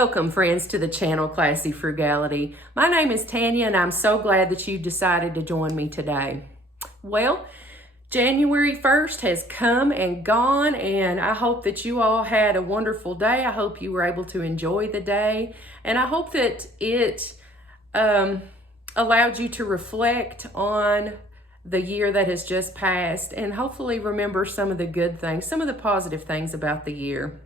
Welcome, friends, to the channel Classy Frugality. My name is Tanya, and I'm so glad that you decided to join me today. Well, January 1st has come and gone, and I hope that you all had a wonderful day. I hope you were able to enjoy the day, and I hope that it allowed you to reflect on the year that has just passed and hopefully remember some of the good things, some of the positive things about the year.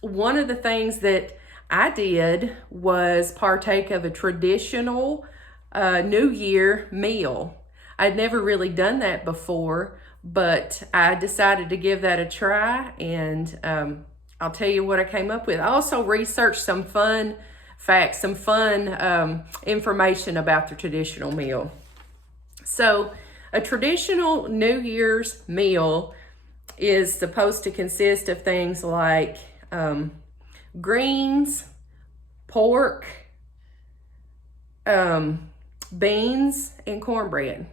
One of the things that I did was partake of a traditional New Year meal. I'd never really done that before, but I decided to give that a try, and I'll tell you what I came up with. I also researched some fun facts, some fun information about the traditional meal. So a traditional New Year's meal is supposed to consist of things like greens, pork, beans, and cornbread.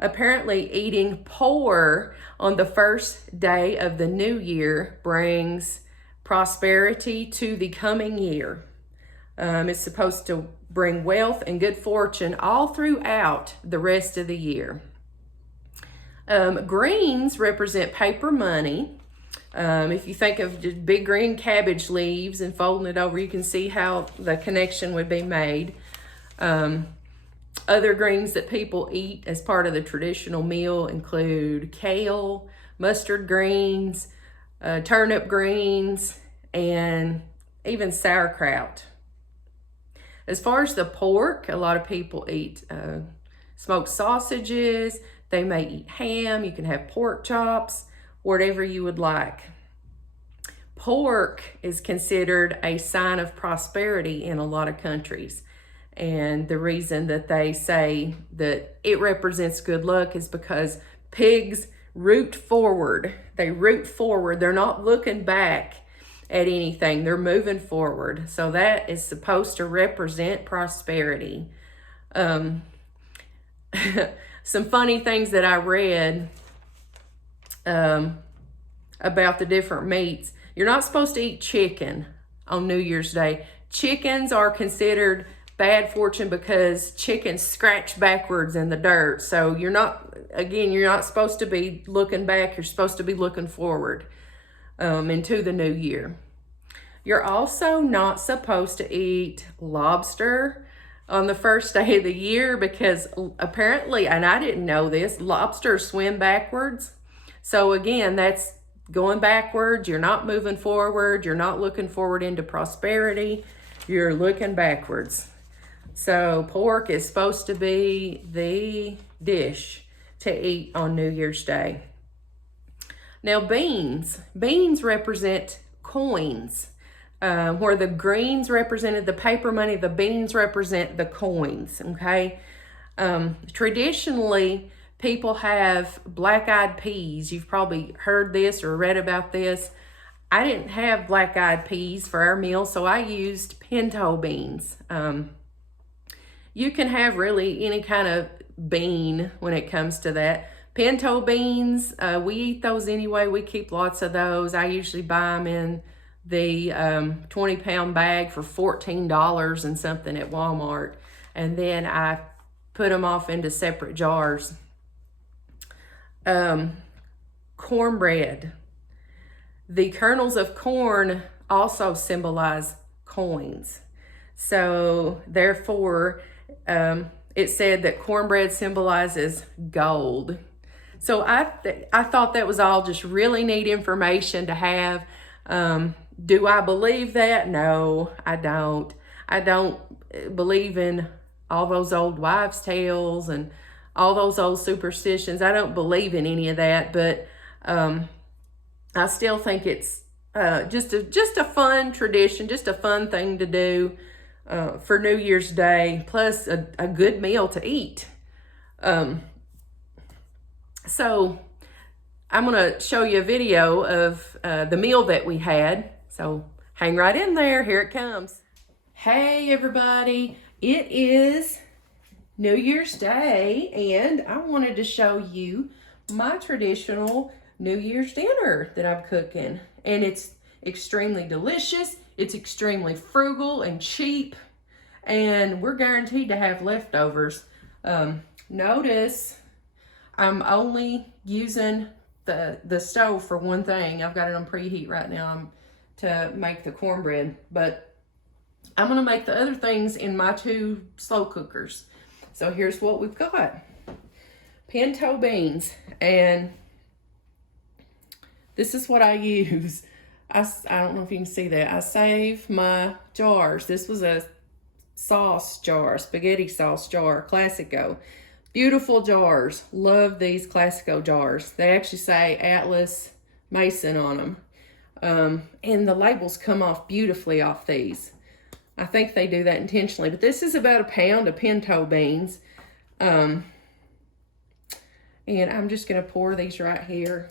Apparently, eating pork on the first day of the new year brings prosperity to the coming year. It's supposed to bring wealth and good fortune all throughout the rest of the year. Greens represent paper money. If you think of just big green cabbage leaves and folding it over, you can see how the connection would be made. Other greens that people eat as part of the traditional meal include kale, mustard greens, turnip greens, and even sauerkraut. As far as the pork, a lot of people eat smoked sausages. They may eat ham. You can have pork chops, whatever you would like. Pork is considered a sign of prosperity in a lot of countries. And the reason that they say that it represents good luck is because pigs root forward. They root forward. They're not looking back at anything. They're moving forward. So that is supposed to represent prosperity. Some funny things that I read about the different meats. You're not supposed to eat chicken on New Year's Day. Chickens are considered bad fortune because chickens scratch backwards in the dirt. So you're not supposed to be looking back. You're supposed to be looking forward into the new year. You're also not supposed to eat lobster on the first day of the year because apparently, and I didn't know this, lobsters swim backwards. So again, that's going backwards. You're not moving forward. You're not looking forward into prosperity. You're looking backwards. So pork is supposed to be the dish to eat on New Year's Day. Now beans represent coins. Where the greens represented the paper money, the beans represent the coins, okay? Traditionally, people have black-eyed peas. You've probably heard this or read about this. I didn't have black-eyed peas for our meal, so I used pinto beans. You can have really any kind of bean when it comes to that. Pinto beans, we eat those anyway. We keep lots of those. I usually buy them in the 20-pound bag for $14 and something at Walmart. And then I put them off into separate jars. Cornbread. The kernels of corn also symbolize coins. So therefore, it said that cornbread symbolizes gold. So I thought that was all just really neat information to have. Do I believe that? No, I don't. I don't believe in all those old wives' tales and all those old superstitions. I don't believe in any of that, but I still think it's just a fun tradition, just a fun thing to do for New Year's Day, plus a good meal to eat. So I'm going to show you a video of the meal that we had. So hang right in there. Here it comes. Hey, everybody. It is New Year's Day, and I wanted to show you my traditional New Year's dinner that I'm cooking. And it's extremely delicious. It's extremely frugal and cheap, and we're guaranteed to have leftovers. Notice I'm only using the stove for one thing. I've got it on preheat right now to make the cornbread, but I'm gonna make the other things in my 2 slow cookers. So here's what we've got. Pinto beans, and this is what I use. I don't know if you can see that. I save my jars. This was a sauce jar, spaghetti sauce jar, Classico. Beautiful jars. Love these Classico jars. They actually say Atlas Mason on them. And the labels come off beautifully off these. I think they do that intentionally. But this is about 1 pound of pinto beans. And I'm just going to pour these right here.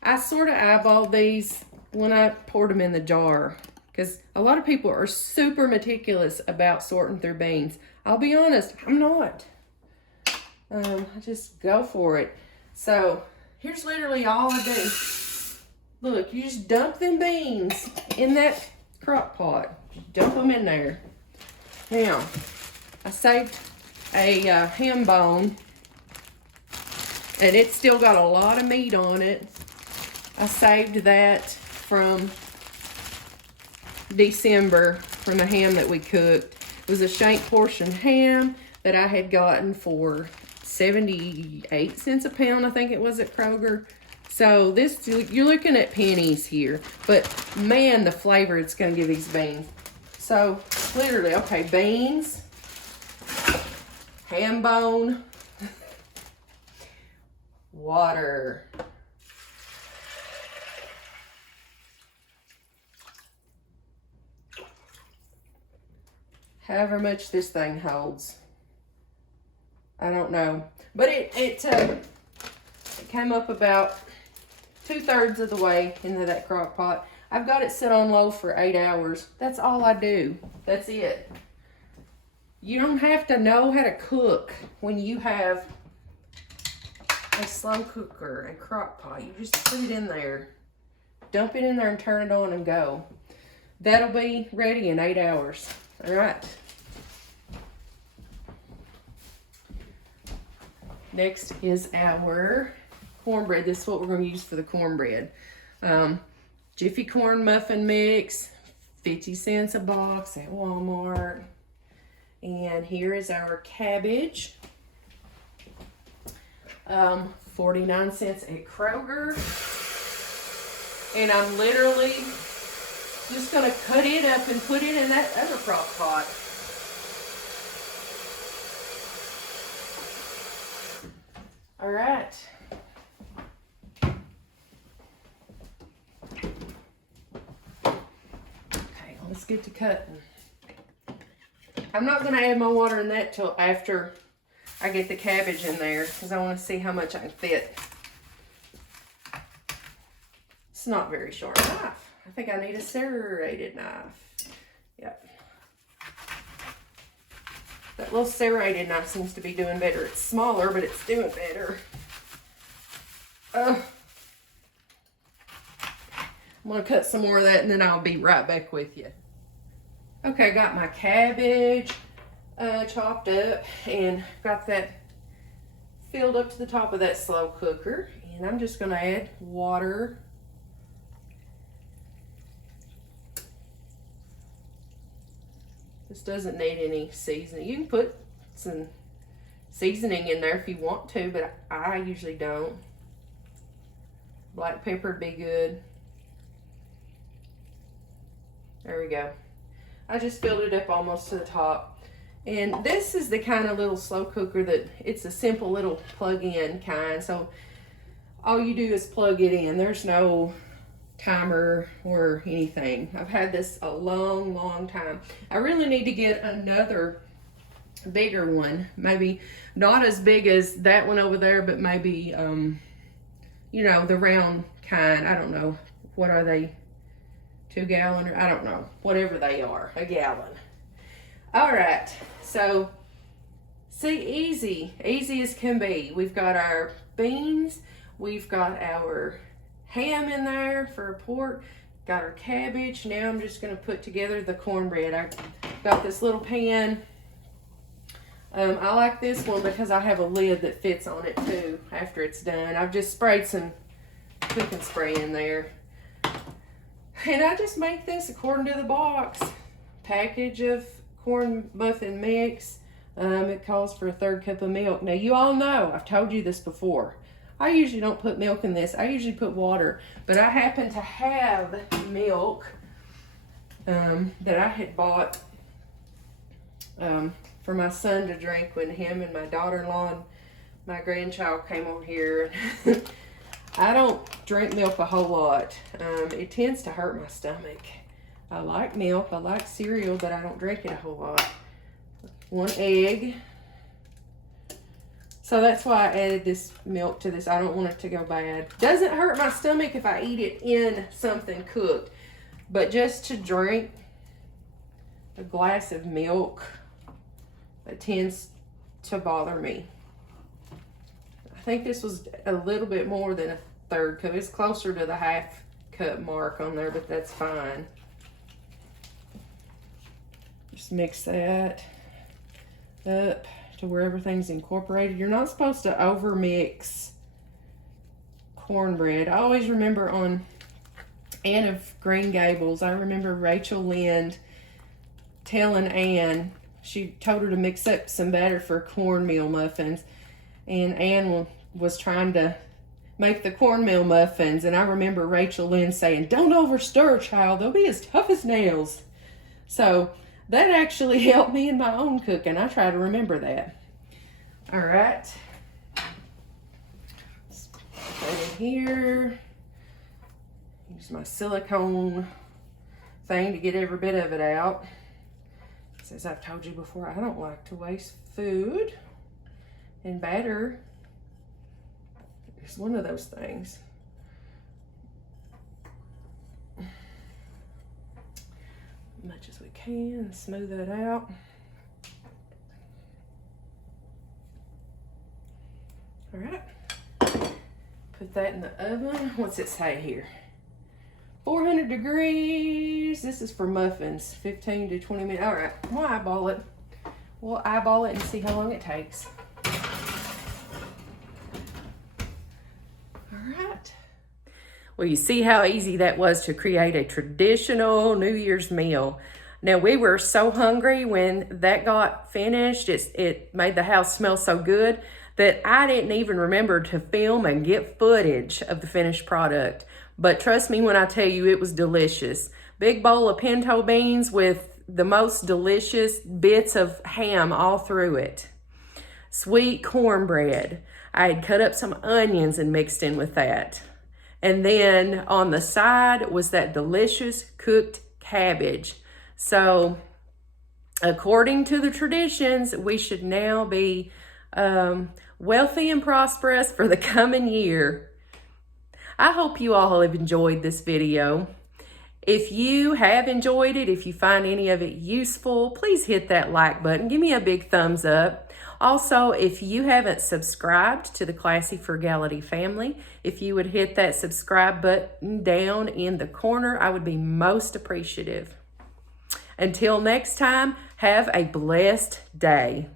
I sort of eyeballed these when I poured them in the jar, because a lot of people are super meticulous about sorting through beans. I'll be honest, I'm not. I just go for it. So here's literally all I do. Look, you just dump them beans in that crock pot. Just dump them in there. Now, I saved a ham bone, and it's still got a lot of meat on it. I saved that from December from a ham that we cooked. It was a shank portion ham that I had gotten for 78 cents a pound, I think it was at Kroger. So this, you're looking at pennies here, but man, the flavor it's gonna give these beans. So literally, okay, beans, ham bone, water. However much this thing holds. I don't know. But it came up about 2/3 of the way into that crock pot. I've got it set on low for 8 hours. That's all I do. That's it. You don't have to know how to cook when you have a slow cooker, a crock pot. You just put it in there. Dump it in there and turn it on and go. That'll be ready in 8 hours. All right. Next is our cornbread. This is what we're going to use for the cornbread. Jiffy corn muffin mix, 50 cents a box at Walmart. And here is our cabbage, 49 cents at Kroger. And I'm literally just going to cut it up and put it in that other crock pot. All right. Okay, let's get to cutting. I'm not going to add my water in that till after I get the cabbage in there, because I want to see how much I can fit. It's not very sharp knife. I think I need a serrated knife. Yep. That little serrated knife seems to be doing better. It's smaller, but it's doing better. I'm going to cut some more of that, and then I'll be right back with you. Okay, I got my cabbage chopped up, and got that filled up to the top of that slow cooker. And I'm just going to add water. This doesn't need any seasoning. You can put some seasoning in there if you want to, but I usually don't. Black pepper would be good. There we go. I just filled it up almost to the top. And this is the kind of little slow cooker that it's a simple little plug-in kind. So all you do is plug it in. There's no timer or anything. I've had this a long time. I really need to get another bigger one, maybe not as big as that one over there, but maybe you know, the round kind. I don't know, what are they, 2 gallon, or I don't know, whatever they are, a gallon. All right, so see, easy as can be. We've got our beans, we've got our ham in there for pork. Got our cabbage. Now I'm just going to put together the cornbread. I got this little pan. I like this one because I have a lid that fits on it too after it's done. I've just sprayed some cooking spray in there. And I just make this according to the box. Package of corn muffin mix. It calls for 1/3 cup of milk. Now you all know, I've told you this before. I usually don't put milk in this. I usually put water. But I happen to have milk that I had bought for my son to drink when him and my daughter-in-law and my grandchild came over here. I don't drink milk a whole lot. It tends to hurt my stomach. I like milk, I like cereal, but I don't drink it a whole lot. 1 egg. So that's why I added this milk to this. I don't want it to go bad. Doesn't hurt my stomach if I eat it in something cooked. But just to drink a glass of milk, it tends to bother me. I think this was a little bit more than 1/3 cup. It's closer to the 1/2 cup mark on there, but that's fine. Just mix that up to where everything's incorporated. You're not supposed to over mix cornbread. I always remember on Anne of Green Gables, I remember Rachel Lynde telling Anne, she told her to mix up some batter for cornmeal muffins, and Anne was trying to make the cornmeal muffins, and I remember Rachel Lynde saying, "Don't over stir, child, they'll be as tough as nails." So that actually helped me in my own cooking. I try to remember that. All right. Let's put it in here. Use my silicone thing to get every bit of it out. As I've told you before, I don't like to waste food. And batter is one of those things. Much as we can, smooth that out. All right, put that in the oven. What's it say here? 400 degrees. This is for muffins, 15 to 20 minutes. All right, we'll eyeball it. We'll eyeball it and see how long it takes. All right. Well, you see how easy that was to create a traditional New Year's meal. Now, we were so hungry when that got finished. It made the house smell so good that I didn't even remember to film and get footage of the finished product. But trust me when I tell you, it was delicious. Big bowl of pinto beans with the most delicious bits of ham all through it. Sweet cornbread. I had cut up some onions and mixed in with that. And then on the side was that delicious cooked cabbage. So according to the traditions, we should now be wealthy and prosperous for the coming year. I hope you all have enjoyed this video. If you have enjoyed it, if you find any of it useful, please hit that like button. Give me a big thumbs up. Also, if you haven't subscribed to the Classy Frugality family, if you would hit that subscribe button down in the corner, I would be most appreciative. Until next time, have a blessed day.